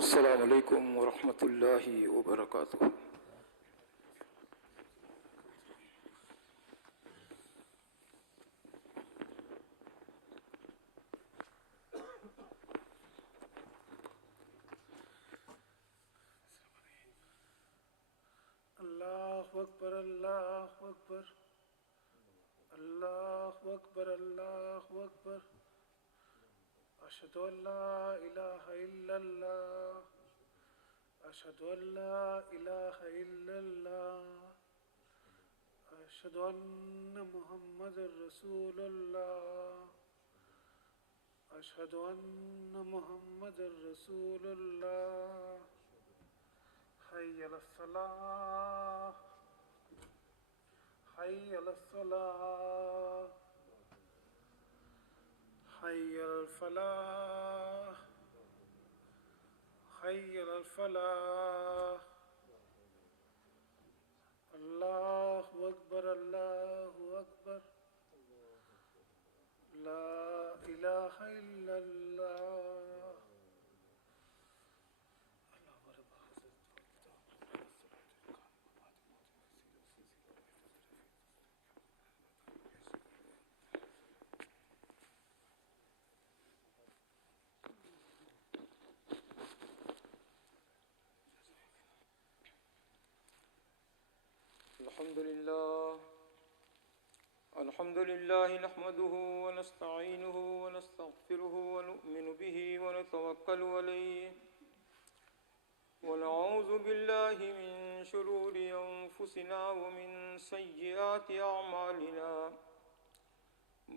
السلام علیکم ورحمۃ اللہ وبرکاتہ۔ اللہ اکبر اللہ اکبر اللہ اکبر اللہ اکبر اشہد ان لا الہ الا اللہ اشہد ان لا الہ الا اللہ اشہد ان محمد رسول اللہ اشہد ان محمد رسول اللہ حی علی الصلاۃ حی علی الصلاۃ حی علی الفلاح حی علی الفلاح اللہ اکبر اللہ اکبر لا الہ الا اللہ۔ الحمد لله نحمده ونستعينه ونستغفره ونؤمن به ونتوكل عليه ونعوذ بالله من شرور أنفسنا ومن سيئات أعمالنا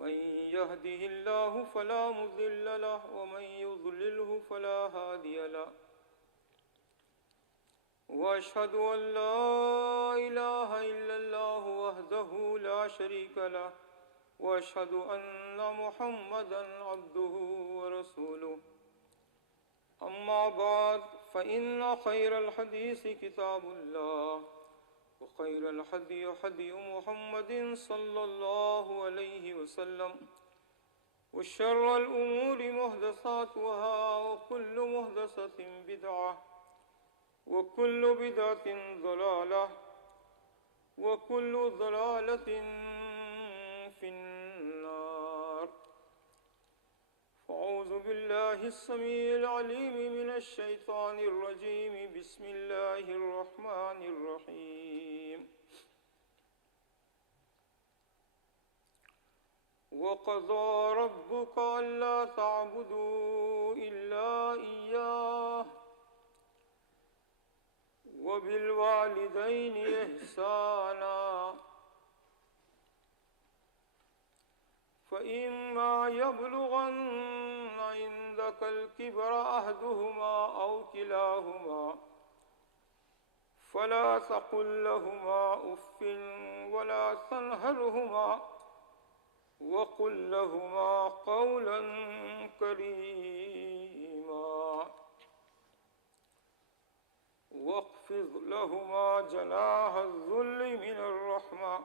من يهده الله فلا مضل له ومن يضلله فلا هادي له وأشهد أن لا إله إلا الله وحده لا شريك له وأشهد أن محمدا عبده ورسوله أما بعد فإن خير الحديث كتاب الله وخير الهدي هدي محمد صلى الله عليه وسلم وشر الأمور محدثاتها وكل محدثة بدعة وكل بدعة ضلالة وكل ضلالة في النار فأعوذ بالله السميع العليم من الشيطان الرجيم بسم الله الرحمن الرحيم وقضى ربك ألا تعبدوا إلا إياه وبالوالدين إحسانا فإما يبلغن عندك الكبر أحدهما أو كلاهما فلا تقل لهما أف ولا تنهرهما وقل لهما قولا كريما واخفض لهما جناح الذل من الرحمة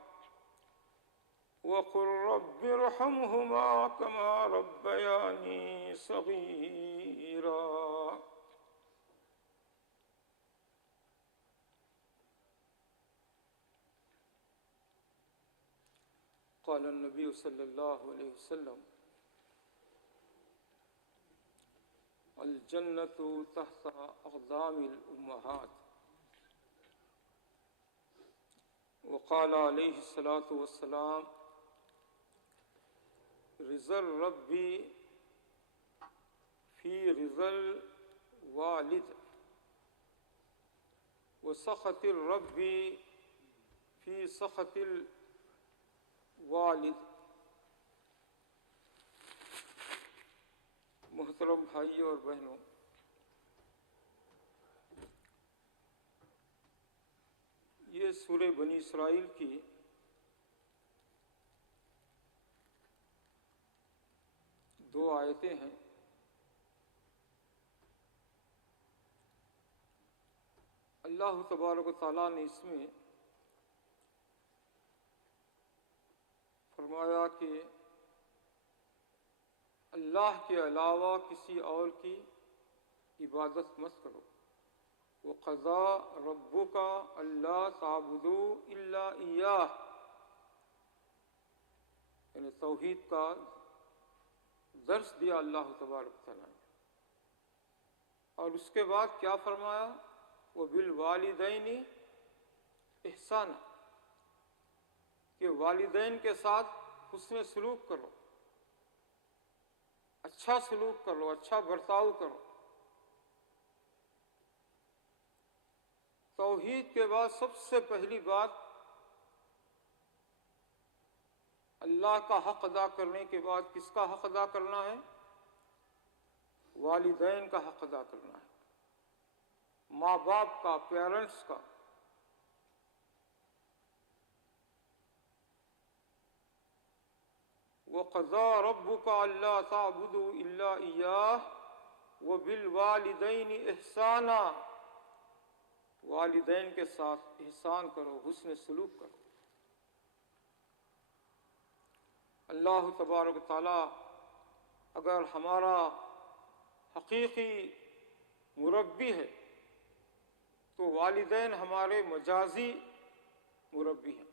وقل رب ارحمهما كما ربياني صغيرا۔ قال النبي صلى الله عليه وسلم الجنة تحت أقدام الأمهات، وقال عليه الصلاة والسلام رضا الرب في رضا الوالد وسخط الرب في سخط الوالد۔ محترم بھائیوں اور بہنوں، یہ سورہ بنی اسرائیل کی دو آیتیں ہیں۔ اللہ تبارک و تعالیٰ نے اس میں فرمایا کہ اللہ کے علاوہ کسی اور کی عبادت مت کرو۔ وَقَضَىٰ رَبُّكَ أَلَّا تَعْبُدُوا إِلَّا إِيَّاهُ، یعنی توحید کا درس دیا اللہ تبارک تعالیٰ نے، اور اس کے بعد کیا فرمایا؟ وَبِالْوَالِدَيْنِ إِحْسَانًا، کہ والدین کے ساتھ حسن سلوک کرو، اچھا سلوک کرو، اچھا برتاؤ کرو۔ توحید کے بعد سب سے پہلی بات اللہ کا حق ادا کرنے کے بعد کس کا حق ادا کرنا ہے؟ والدین کا حق ادا کرنا ہے، ماں باپ کا، پیرنٹس کا۔ وَقَضَىٰ رَبُّكَ أَلَّا تَعْبُدُوا إِلَّا إِيَّاهُ وَبِالْوَالِدَيْنِ إِحْسَانًا، والدین کے ساتھ احسان کرو، حسن سلوک کرو۔ اللہ تبارک و تعالی اگر ہمارا حقیقی مربی ہے تو والدین ہمارے مجازی مربی ہیں۔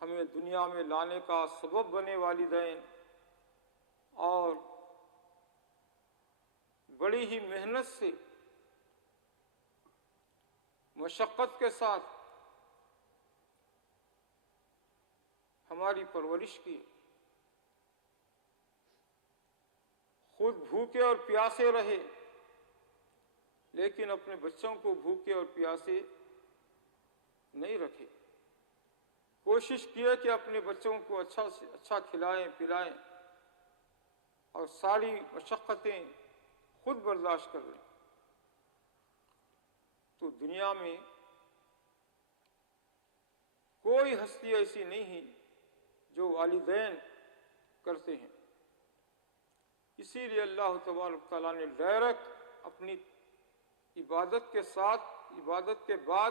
ہمیں دنیا میں لانے کا سبب بنے والدین، اور بڑی ہی محنت سے، مشقت کے ساتھ ہماری پرورش کی، خود بھوکے اور پیاسے رہے لیکن اپنے بچوں کو بھوکے اور پیاسے نہیں رکھے، کوشش کیے کہ اپنے بچوں کو اچھا سے اچھا کھلائیں پلائیں، اور ساری مشقتیں خود برداشت کر لیں۔ تو دنیا میں کوئی ہستی ایسی نہیں ہے جو والدین کرتے ہیں۔ اسی لیے اللہ تبارک تعالیٰ نے ڈائریکٹ اپنی عبادت کے ساتھ، عبادت کے بعد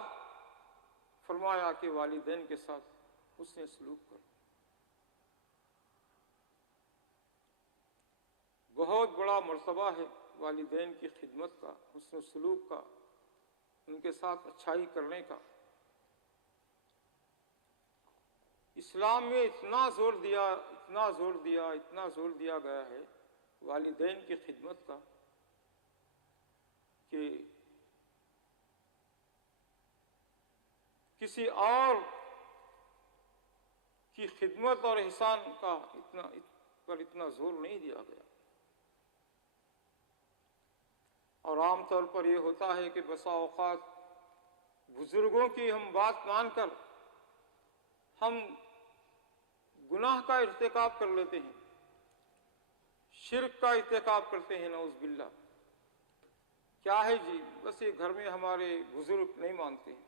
فرمایا کہ والدین کے ساتھ حسن سلوک کرو۔ بہت بڑا مرتبہ ہے والدین کی خدمت کا، حسن سلوک کا، ان کے ساتھ اچھائی کرنے کا۔ اسلام میں اتنا زور دیا گیا ہے والدین کی خدمت کا کہ کسی اور کی خدمت اور احسان کا اتنا زور نہیں دیا گیا۔ اور عام طور پر یہ ہوتا ہے کہ بسا اوقات بزرگوں کی ہم بات مان کر ہم گناہ کا ارتکاب کر لیتے ہیں، شرک کا ارتکاب کرتے ہیں، نعوذ باللہ۔ کیا ہے جی؟ بس یہ گھر میں ہمارے بزرگ نہیں مانتے ہیں،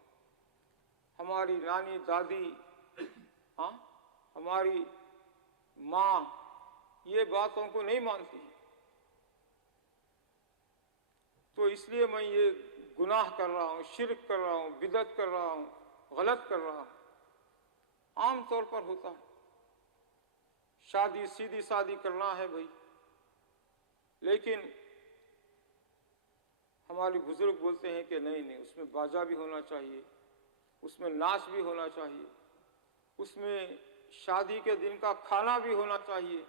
ہماری نانی دادی، ہماری ماں یہ باتوں کو نہیں مانتی ہے، تو اس لیے میں یہ گناہ کر رہا ہوں، شرک کر رہا ہوں، بدعت کر رہا ہوں، غلط کر رہا ہوں۔ عام طور پر ہوتا ہے، شادی سیدھی سادی کرنا ہے بھائی، لیکن ہمارے بزرگ بولتے ہیں کہ نہیں اس میں باجا بھی ہونا چاہیے، اس میں ناچ بھی ہونا چاہیے، اس میں شادی کے دن کا کھانا بھی ہونا چاہیے۔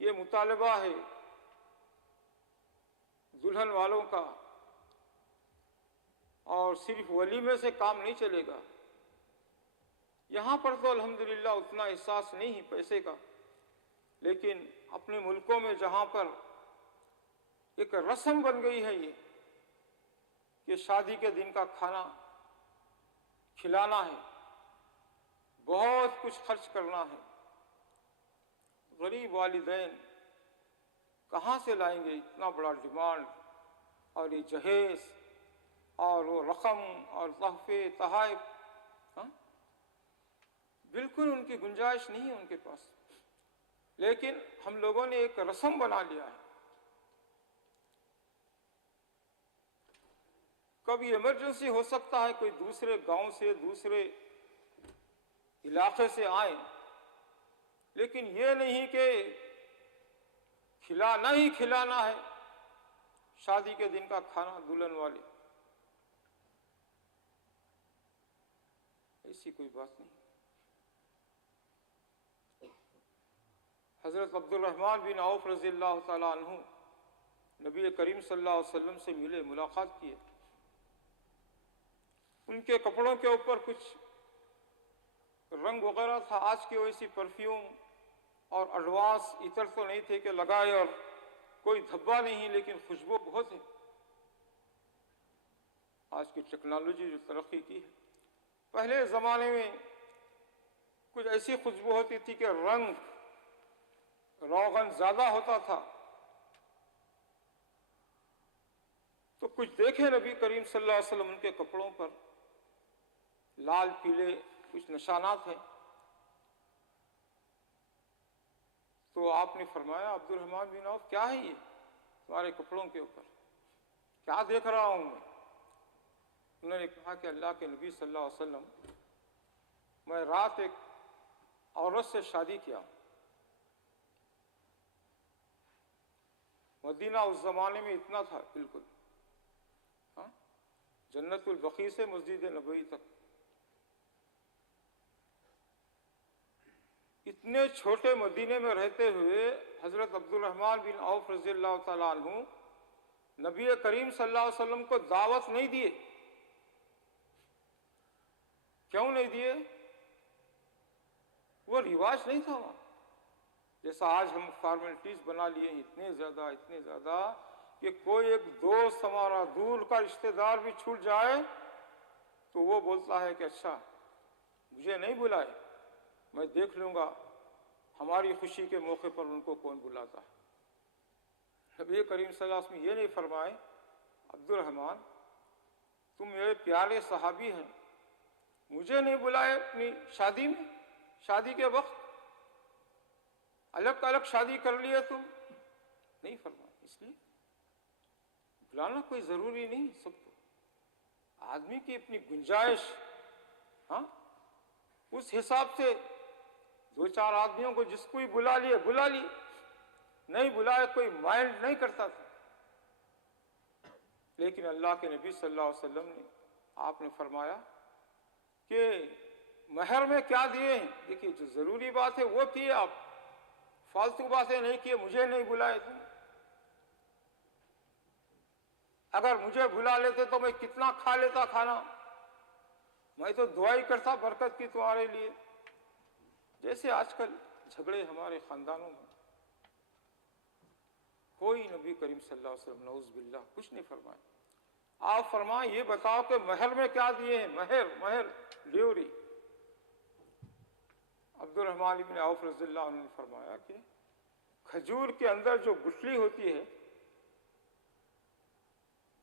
یہ مطالبہ ہے دلہن والوں کا، اور صرف ولیمے سے کام نہیں چلے گا۔ یہاں پر تو الحمدللہ اتنا احساس نہیں ہے پیسے کا، لیکن اپنے ملکوں میں جہاں پر ایک رسم بن گئی ہے یہ کہ شادی کے دن کا کھانا کھلانا ہے، بہت کچھ خرچ کرنا ہے، غریب والدین کہاں سے لائیں گے اتنا بڑا ڈیمانڈ، اور یہ جہیز اور وہ رقم اور تحفے تحائف؟ بالکل ان کی گنجائش نہیں ہے ان کے پاس، لیکن ہم لوگوں نے ایک رسم بنا لیا ہے۔ کبھی ایمرجنسی ہو سکتا ہے، کوئی دوسرے گاؤں سے دوسرے علاقے سے آئیں، لیکن یہ نہیں کہ کھلانا ہی کھلانا ہے شادی کے دن کا کھانا دلہن والے، ایسی کوئی بات نہیں۔ حضرت عبد الرحمن بن عوف رضی اللہ تعالیٰ عنہ نبی کریم صلی اللہ علیہ وسلم سے ملے، ملاقات کیے۔ ان کے کپڑوں کے اوپر کچھ رنگ وغیرہ تھا، آج کی ویسی پرفیوم اور ایڈوانس عطر تو نہیں تھے کہ لگائے اور کوئی دھبا نہیں، لیکن خوشبو بہت ہے۔ آج کی ٹیکنالوجی جو ترقی کی ہے، پہلے زمانے میں کچھ ایسی خوشبو ہوتی تھی کہ رنگ روغن زیادہ ہوتا تھا، تو کچھ دیکھے نبی کریم صلی اللہ علیہ وسلم ان کے کپڑوں پر لال پیلے کچھ نشانات ہیں، تو آپ نے فرمایا عبد الرحمن بن عوف کیا ہے یہ تمہارے کپڑوں کے اوپر، کیا دیکھ رہا ہوں میں؟ انہوں نے کہا کہ اللہ کے نبی صلی اللہ علیہ وسلم، میں رات ایک عورت سے شادی کیا۔ مدینہ اس زمانے میں اتنا تھا بالکل، ہاں، جنت البقیع سے مسجد نبوی تک، اتنے چھوٹے مدینے میں رہتے ہوئے حضرت عبد الرحمن بن عوف رضی اللہ تعالیٰ عنہ نبی کریم صلی اللہ علیہ وسلم کو دعوت نہیں دیے۔ کیوں نہیں دیے؟ وہ رواج نہیں تھا وہاں، جیسا آج ہم فارمیلٹیز بنا لیے ہیں اتنے زیادہ کہ کوئی ایک دوست ہمارا دور کا رشتہ دار بھی چھوٹ جائے تو وہ بولتا ہے کہ اچھا مجھے نہیں بلائے، میں دیکھ لوں گا ہماری خوشی کے موقع پر ان کو کون بلاتا ہے۔ نبی کریم صلی اللہ علیہ وسلم یہ نہیں فرمائے عبد الرحمن تم میرے پیارے صحابی ہیں، مجھے نہیں بلائے اپنی شادی میں، شادی کے وقت الگ الگ شادی کر لیے تم، نہیں فرمایا۔ اس لیے بلانا کوئی ضروری نہیں سب کو، آدمی کی اپنی گنجائش، ہاں، اس حساب سے دو چار آدمیوں کو جس کو ہی بلا لیے، نہیں بلائے کوئی مائنڈ نہیں کرتا تھا۔ لیکن اللہ کے نبی صلی اللہ علیہ وسلم نے، آپ نے فرمایا کہ مہر میں کیا دیے ہیں، دیکھیے جو ضروری بات ہے وہ کیے، آپ فالتو باتیں نہیں کیے، مجھے نہیں بلائے تھے۔ اگر مجھے بلا لیتے تو میں کتنا کھا لیتا کھانا، میں تو دعائی کرتا برکت کی تمہارے لیے۔ جیسے آج کل جھگڑے ہمارے خاندانوں میں، کوئی نبی کریم صلی اللہ علیہ وسلم نعوذ باللہ کچھ نہیں فرمایا۔ آپ فرمائیں یہ بتاؤ کہ مہر میں کیا دیے ہیں، مہر ڈیوری۔ عبد الرحمن بن عوف رضی اللہ عنہ نے فرمایا کہ کھجور کے اندر جو گٹھلی ہوتی ہے،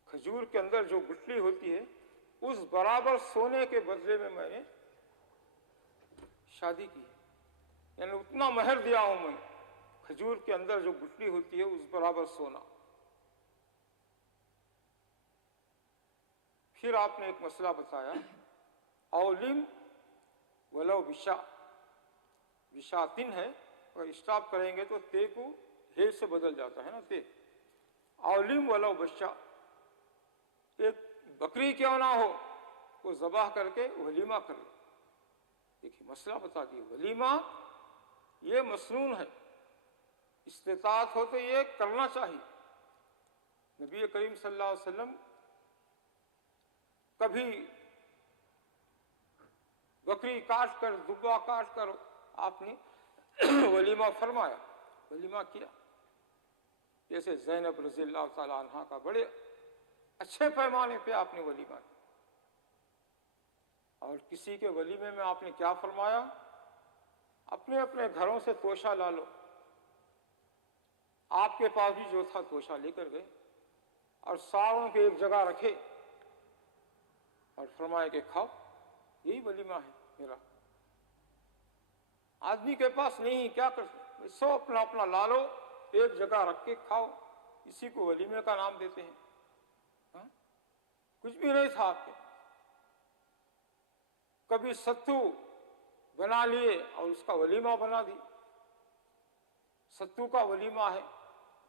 کھجور کے اندر جو گٹھلی ہوتی ہے اس برابر سونے کے بدلے میں نے شادی کی ہے، یعنی اتنا مہر دیا ہوں میں، کھجور کے اندر جو گٹھلی ہوتی ہے اس برابر سونا۔ پھر آپ نے ایک مسئلہ بتایا، اولم ولو بشاتن ہے، اور اسٹاپ کریں گے تو تے کو ہے سے بدل جاتا ہے نا، تے، اولم ولو بشا، ایک بکری کیوں نہ ہو وہ ذبح کر کے ولیمہ کرے۔ دیکھیے مسئلہ بتا دیے، ولیمہ یہ مسنون ہے، استطاعت ہو تو یہ کرنا چاہیے۔ نبی کریم صلی اللہ علیہ وسلم کبھی بکری کاٹ کر، دبا کاٹ کر آپ نے ولیمہ فرمایا، ولیمہ کیا۔ جیسے زینب رضی اللہ تعالی عنہ کا بڑے اچھے پیمانے پہ آپ نے ولیمہ کیا۔ اور کسی کے ولیمے میں آپ نے کیا فرمایا، اپنے اپنے گھروں سے توشہ لا لو۔ آپ کے پاس بھی جو تھا توشہ لے کر گئے اور ساروں کے ایک جگہ رکھے اور فرمایا کہ کھاؤ، یہی ولیمہ ہے میرا۔ آدمی کے پاس نہیں، کیا کر سکتے، سو اپنا اپنا لا لو، ایک جگہ رکھ کے کھاؤ، اسی کو ولیمے کا نام دیتے ہیں۔ ہاں؟ کچھ بھی نہیں تھا آپ کے، کبھی ستو بنا لیے اور اس کا ولیمہ بنا دی، ستو کا ولیمہ ہے،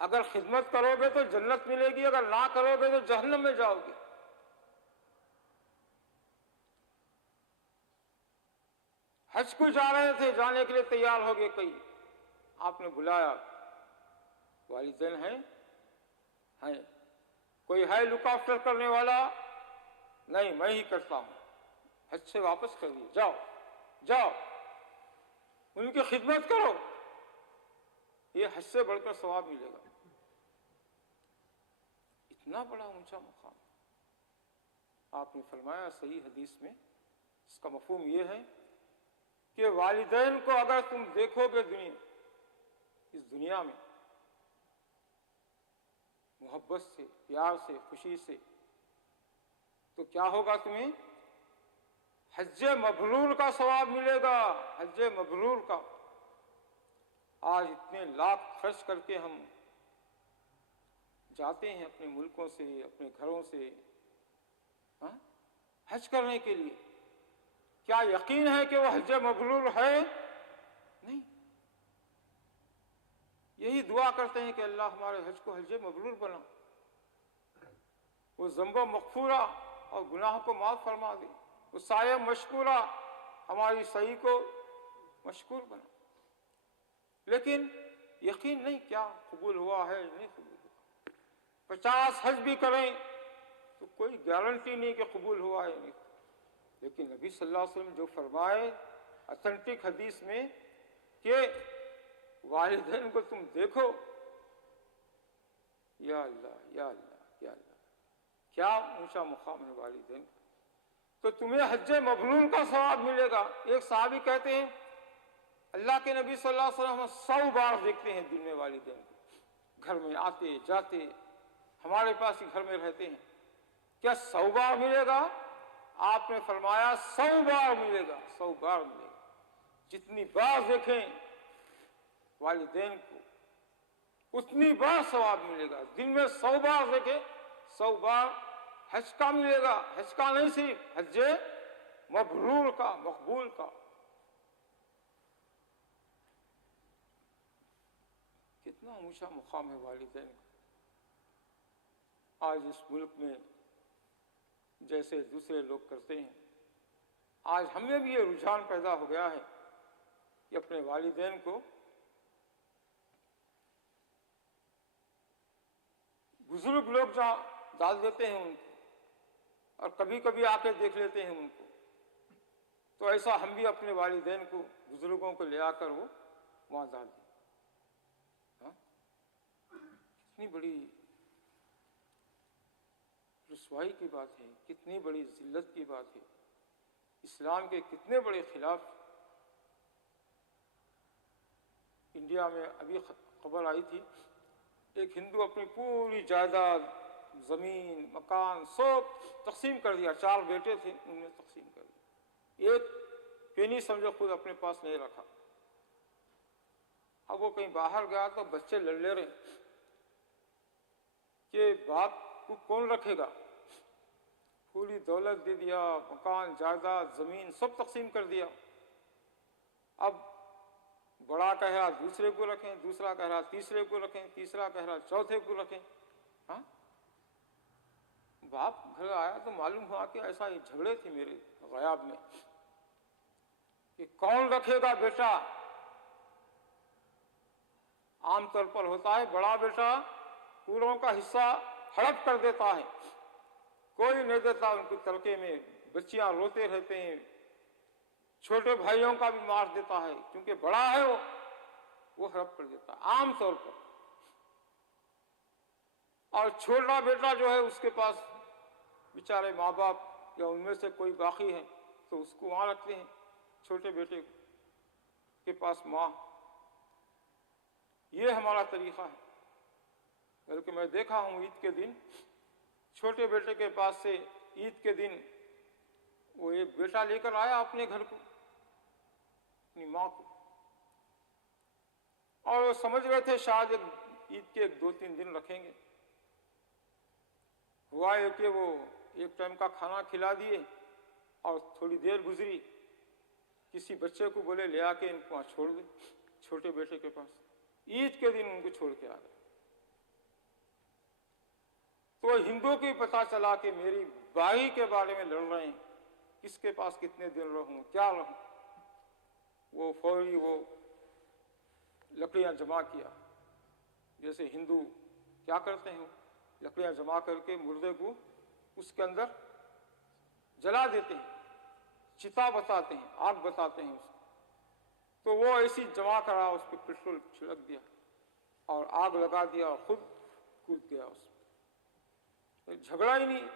اگر خدمت کرو گے تو جنت ملے گی، اگر نہ کرو گے تو جہنم میں جاؤ گے۔ حج کو جا رہے تھے، جانے کے لیے تیار ہو گئے، کئی آپ نے بلایا، والدین ہیں کوئی ہے لک آفٹر کرنے والا؟ نہیں، میں ہی کرتا ہوں۔ حج سے واپس کر دیے، جاؤ جاؤ ان کی خدمت کرو، یہ حج سے بڑھ کر ثواب ملے گا۔ اتنا بڑا اونچا مقام آپ نے فرمایا صحیح حدیث میں۔ اس کا مفہوم یہ ہے کہ والدین کو اگر تم دیکھو گے اس دنیا میں محبت سے، پیار سے، خوشی سے، تو کیا ہوگا؟ تمہیں حج مبرور کا ثواب ملے گا، حج مبرور کا۔ آج اتنے لاکھ خرچ کر کے ہم جاتے ہیں اپنے ملکوں سے، اپنے گھروں سے حج کرنے کے لیے، کیا یقین ہے کہ وہ حج مبرور ہے؟ نہیں۔ یہی دعا کرتے ہیں کہ اللہ ہمارے حج کو حج مبرور بنا، وہ ذنب و مغفورہ اور گناہ کو معاف فرما دے، وہ سایہ مشکورہ ہماری سعی کو مشکور بنا۔ لیکن یقین نہیں کیا قبول ہوا ہے نہیں قبول ہوا۔ 50 حج بھی کریں تو کوئی گارنٹی نہیں کہ قبول ہوا ہے نہیں۔ لیکن نبی صلی اللہ علیہ وسلم جو فرمائے اتھینٹک حدیث میں کہ والدین کو تم دیکھو، یا اللہ یا اللہ یا اللہ، کیا اونچا مقام ہے والدین کا، تو تمہیں حج مبرور کا ثواب ملے گا۔ ایک صحابی کہتے ہیں اللہ کے نبی صلی اللہ علیہ وسلم 100 بار دیکھتے ہیں دن میں والدین کو، گھر میں آتے جاتے، ہمارے پاس ہی گھر میں رہتے ہیں، کیا 100 بار ملے گا؟ آپ نے فرمایا 100 بار ملے گا، 100 بار ملے گا۔ جتنی بار دیکھیں والدین کو اتنی بار ثواب ملے گا۔ دن میں 100 بار دیکھیں، 100 بار حج کا ملے گا، حج کا نہیں صرف حج مبرور کا، مقبول کا۔ کتنا اونچا مقام ہے والدین کا۔ آج اس ملک میں جیسے دوسرے لوگ کرتے ہیں، آج ہمیں بھی یہ رجحان پیدا ہو گیا ہے کہ اپنے والدین کو بزرگ لوگ جہاں ڈال دیتے ہیں ان کو، اور کبھی کبھی آ کے دیکھ لیتے ہیں ان کو، تو ایسا ہم بھی اپنے والدین کو، بزرگوں کو لے آ کر وہ وہاں ڈال دیں۔ کتنی بڑی رسوائی کی بات ہے، کتنی بڑی ذلت کی بات ہے، اسلام کے کتنے بڑے خلاف۔ انڈیا میں ابھی خبر آئی تھی، ایک ہندو اپنی پوری جائیداد، زمین، مکان سب تقسیم کر دیا، 4 بیٹے تھے ان میں تقسیم کر دیا، ایک پینی سمجھو خود اپنے پاس نہیں رکھا۔ اب وہ کہیں باہر گیا تو بچے لڑ لے رہے کہ باپ کو کون رکھے گا، پوری دولت دے دیا، مکان، جائیداد، زمین سب تقسیم کر دیا۔ اب بڑا کہہ رہا دوسرے کو رکھیں، دوسرا کہہ رہا تیسرے کو رکھیں، تیسرا کہہ رہا چوتھے کو رکھیں۔ باپ گھر آیا تو معلوم ہوا کہ ایسا ہی جھگڑے تھے میرے غیاب میں کہ کون رکھے گا بیٹا۔ عام طور پر ہوتا ہے بڑا بیٹا پوروں کا حصہ ہڑپ کر دیتا ہے، کوئی نہیں دیتا ان کو ترکے میں، بچیاں روتے رہتے ہیں، چھوٹے بھائیوں کا بھی مار دیتا ہے کیونکہ بڑا ہے وہ ہڑپ کر دیتا ہے عام طور پر۔ اور چھوٹا بیٹا جو ہے اس کے پاس بیچارے ماں باپ یا ان میں سے کوئی باقی ہے تو اس کو وہاں رکھتے ہیں، چھوٹے بیٹے کے پاس ماں۔ یہ ہمارا طریقہ ہے۔ بلکہ میں دیکھا ہوں عید کے دن چھوٹے بیٹے کے پاس سے عید کے دن وہ ایک بیٹا لے کر آیا اپنے گھر کو، اپنی ماں کو، اور وہ سمجھ رہے تھے شاید عید کے 2-3 دن رکھیں گے۔ ہوا ہے کہ وہ ایک ٹائم کا کھانا کھلا دیے اور تھوڑی دیر گزری، کسی بچے کو بولے لے آ کے ان کو وہاں چھوڑ دے، چھوٹے بیٹے کے پاس۔ عید کے دن ان کو چھوڑ کے آ گئے۔ تو ہندو کو پتا چلا کہ میری بائی کے بارے میں لڑ رہے ہیں، کس کے پاس کتنے دن رہوں، کیا رہوں، وہ فوری وہ لکڑیاں جمع کیا، جیسے ہندو کیا کرتے ہیں، لکڑیاں جمع کر کے مردے کو اس کے اندر جلا دیتے ہیں، چتا بتاتے ہیں، آگ بتاتے ہیں اس کو، تو وہ ایسی جمع کرا، اس پہ پٹرول چھڑک دیا اور آگ لگا دیا اور خود کود گیا اس میں، جھگڑا ہی نہیں،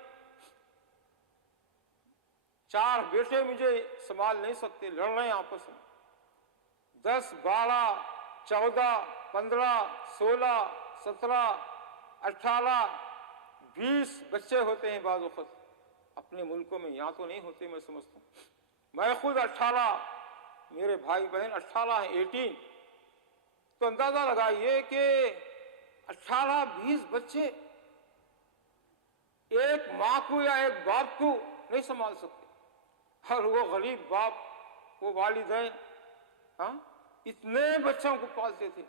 4 بیٹے مجھے سنبھال نہیں سکتے، لڑ رہے ہیں آپس میں، 10 12 14 15 16 17 18 20 بچے ہوتے ہیں بعض وقت اپنے ملکوں میں، یہاں تو نہیں ہوتے میں سمجھتا ہوں، میں خود 18، میرے بھائی بہن 18 ہیں، 18، تو اندازہ لگائیے کہ 18 20 بچے ایک ماں کو یا ایک باپ کو نہیں سنبھال سکتے، اور وہ غریب باپ، وہ والدین اتنے بچوں کو پالتے تھے،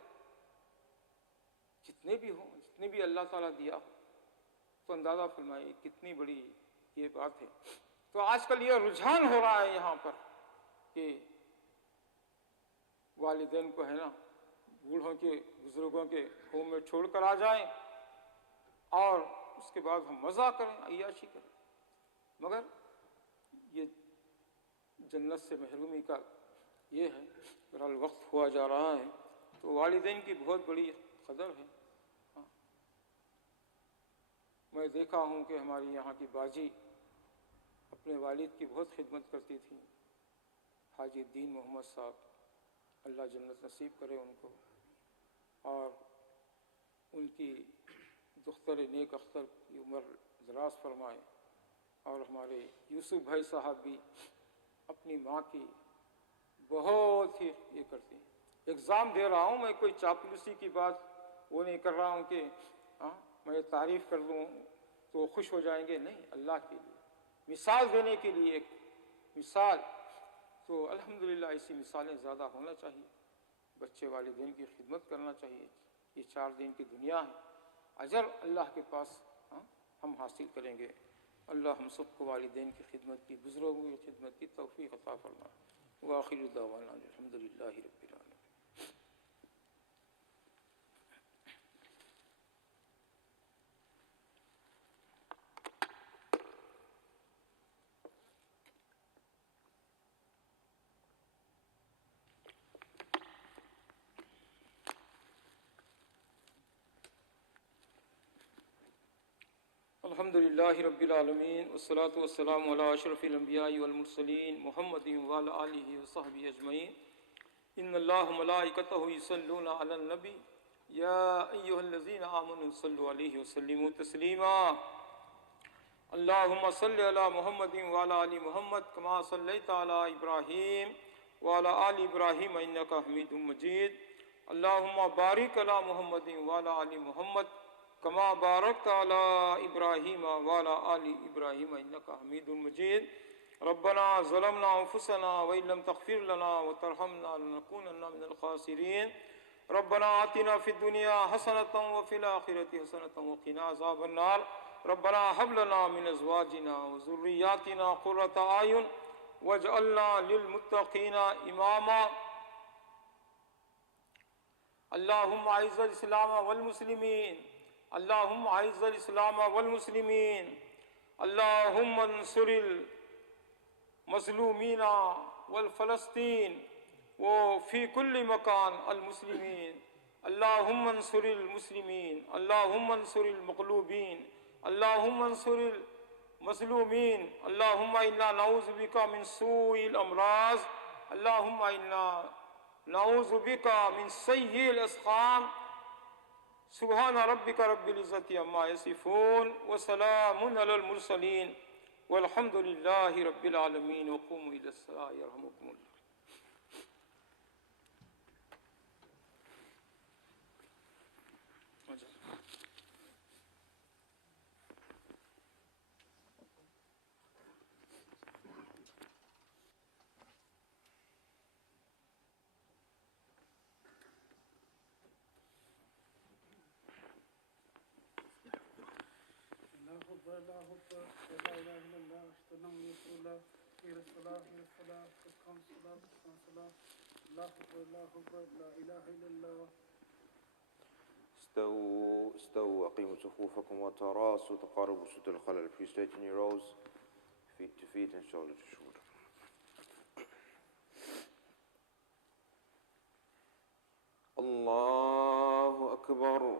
جتنے بھی ہوں، جتنے بھی اللہ تعالیٰ دیا ہو، تو اندازہ فرمائیے کتنی بڑی یہ بات ہے۔ تو آج کل یہ رجحان ہو رہا ہے یہاں پر کہ والدین کو ہے نا بوڑھوں کے، بزرگوں کے ہوم میں چھوڑ کر آ جائیں اور اس کے بعد ہم مزہ کریں، عیاشی کریں، مگر یہ جنت سے محرومی کا یہ ہے، بہرحال وقت ہوا جا رہا ہے، تو والدین کی بہت بڑی قدر ہے۔ میں دیکھا ہوں کہ ہماری یہاں کی باجی اپنے والد کی بہت خدمت کرتی تھی، حاجی الدین محمد صاحب، اللہ جنت نصیب کرے ان کو، اور ان کی دختر نیک اختر کی عمر دراز فرمائے، اور ہمارے یوسف بھائی صاحب بھی اپنی ماں کی بہت ہی یہ کرتے ہیں۔ ایگزام دے رہا ہوں میں، کوئی چاپلوسی کی بات وہ نہیں کر رہا ہوں کہ میں تعریف کر دوں تو وہ خوش ہو جائیں گے، نہیں، اللہ کے لیے مثال دینے کے لیے ایک مثال، تو الحمدللہ ایسی مثالیں زیادہ ہونا چاہیے، بچے والدین کی خدمت کرنا چاہیے، یہ 4 دن کی دنیا ہے، اجر اللہ کے پاس ہم حاصل کریں گے۔ اللہ ہم سب کو والدین کی خدمت کی، بزرگوں کی خدمت کی توفیق عطا فرمائے۔ وآخر دعوانا الحمدللہ رب العالمین۔ الحمدللہ رب العالمین، والصلاة والسلام علی اشرف الانبیاء والمرسلین، محمد وعلی آلہ وصحبہ اجمعین۔ ان اللہ ملائکتہ یصلون علی النبی یا ایہا الذین آمنوا صلوا علیہ وسلموا تسلیما۔ اللہم صل علی محمد وعلی آل محمد کما صلیت علی ابراہیم وعلی آل ابراہیم انک حمید مجید۔ اللہم بارک علی محمد وعلی آل محمد کما بارکت علی ابراہیم وعلی آل ابراہیم انک حمید مجید۔ ربنا ظلمنا انفسنا وان لم تغفر لنا وترحمنا لنکونن من الخاسرین۔ ربنا آتنا فی الدنیا حسنۃ وفی الآخرۃ حسنۃ وقنا عذاب النار۔ ربنا هب لنا من ازواجنا وذریاتنا قرۃ اعین واجعلنا للمتقین اماما۔ اللہم اعز الاسلام والمسلمین، اللہم اعز الاسلام والمسلمین، اللہم انصر المظلومین والفلسطین وفی کل مکان المسلمین، اللہم انصر المسلمین، اللہم انصر المغلوبین، اللہم انصر المظلومین، اللہم انا نعوذ بک من سوء الامراض، اللہم انا نعوذ بک من سیء الاسقام۔ سبحان ربک رب العزت عما یصفون وسلام علی المرسلین والحمد للہ رب العالمین۔ وقوموا الی الصلاۃ یرحمکم اللہ۔ الله أكبر لا إله إلا الله أشهد أن محمدا رسول الله خير الصلاة خير الصلاة تسكن الصلاة تسكن الصلاة الله أكبر لا إله إلا الله. استووا أقيموا صفوفكم وتراصوا تقاربوا سد الخلل. Please straighten your rows, feet to feet and shoulder to shoulder. الله أكبر.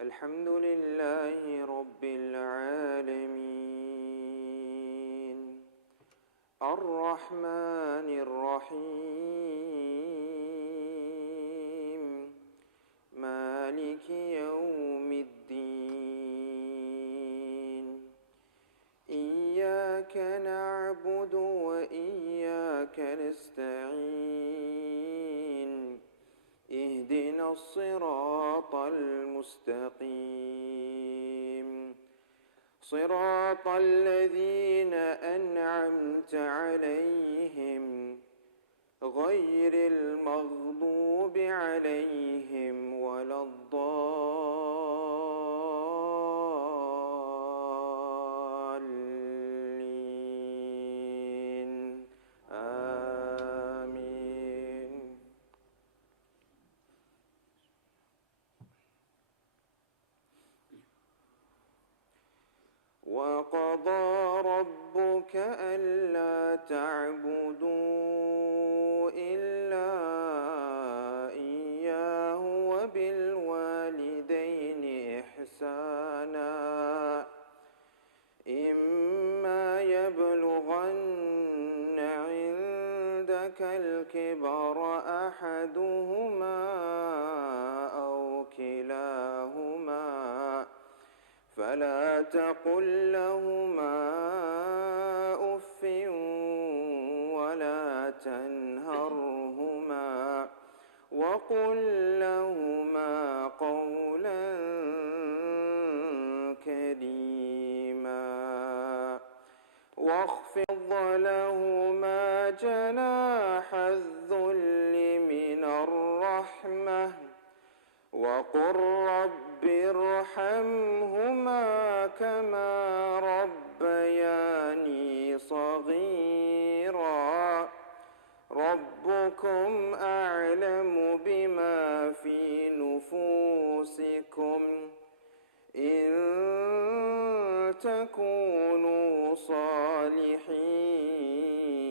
الحمد لله رب العالمين الرحمن الرحيم مالك يوم الدين إياك نعبد وإياك نستعين اهدنا الصراط المستقيم صراط الذين أنعمت عليهم غير المغضوب عليهم ولا الضالين آمين. وقضى ربك ألا تعبدوا إلا إياه وبالوالدين إحسانا إما يبلغن عندك الكبر أحدهما أو كلاهما فلا تقل لهما أف ولا تنهرهما وقل لهما قولا كريما واخفض لهما جناح الذل من الرحمة وقل رب ارحمهما كما ربياني صغيرا ربكم أعلم بما في نفوسكم إن تكونوا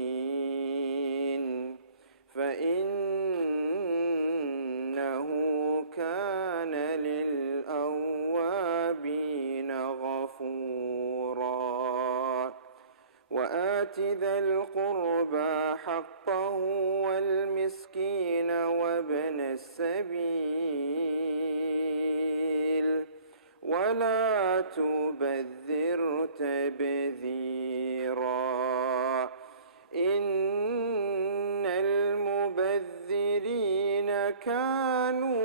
صالحين فإنه كان للأوابين غفورا وآت ذا القربى حقه والمسكين وابن السبيل ولا تبذر تبذيرا إن المبذرين كانوا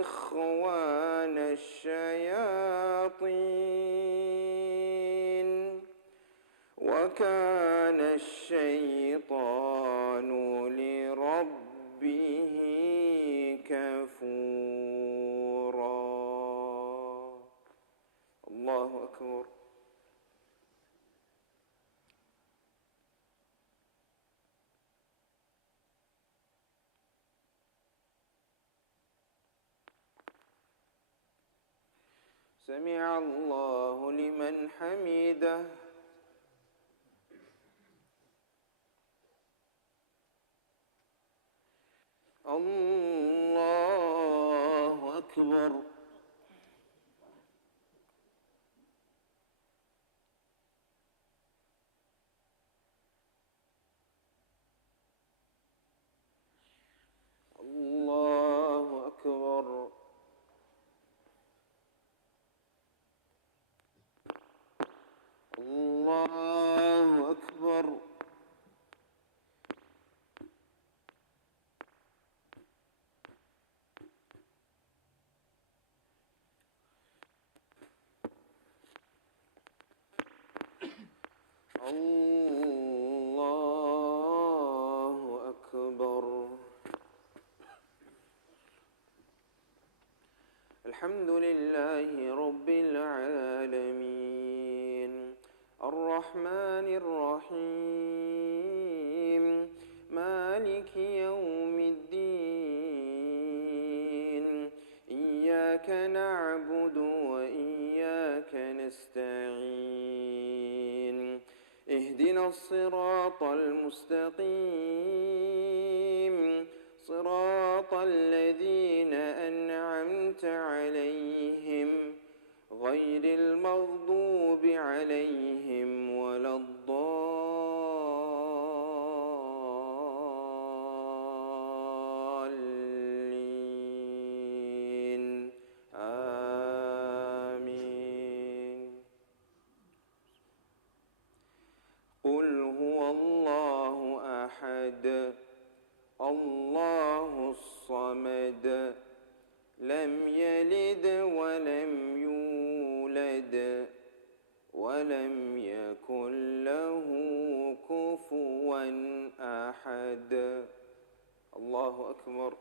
إخوان الشياطين وكان الشيطان لربه كفورا. الله أكبر. سمع الله لمن حمده. الله أكبر. الله أكبر. الله أكبر. الله أكبر. الحمد لله رب العالمين الرحمن الرحيم مالك يوم الدين إياك نعبد وإياك نستعين اهدنا الصراط المستقيم صراط الذين أنعمت عليهم غير المغضوب عليهم ولا الضالين آمين. قل هو الله أحد الله الصمد لم يلد ولم يولد ولم يكن له كفوا أحد. الله أكبر.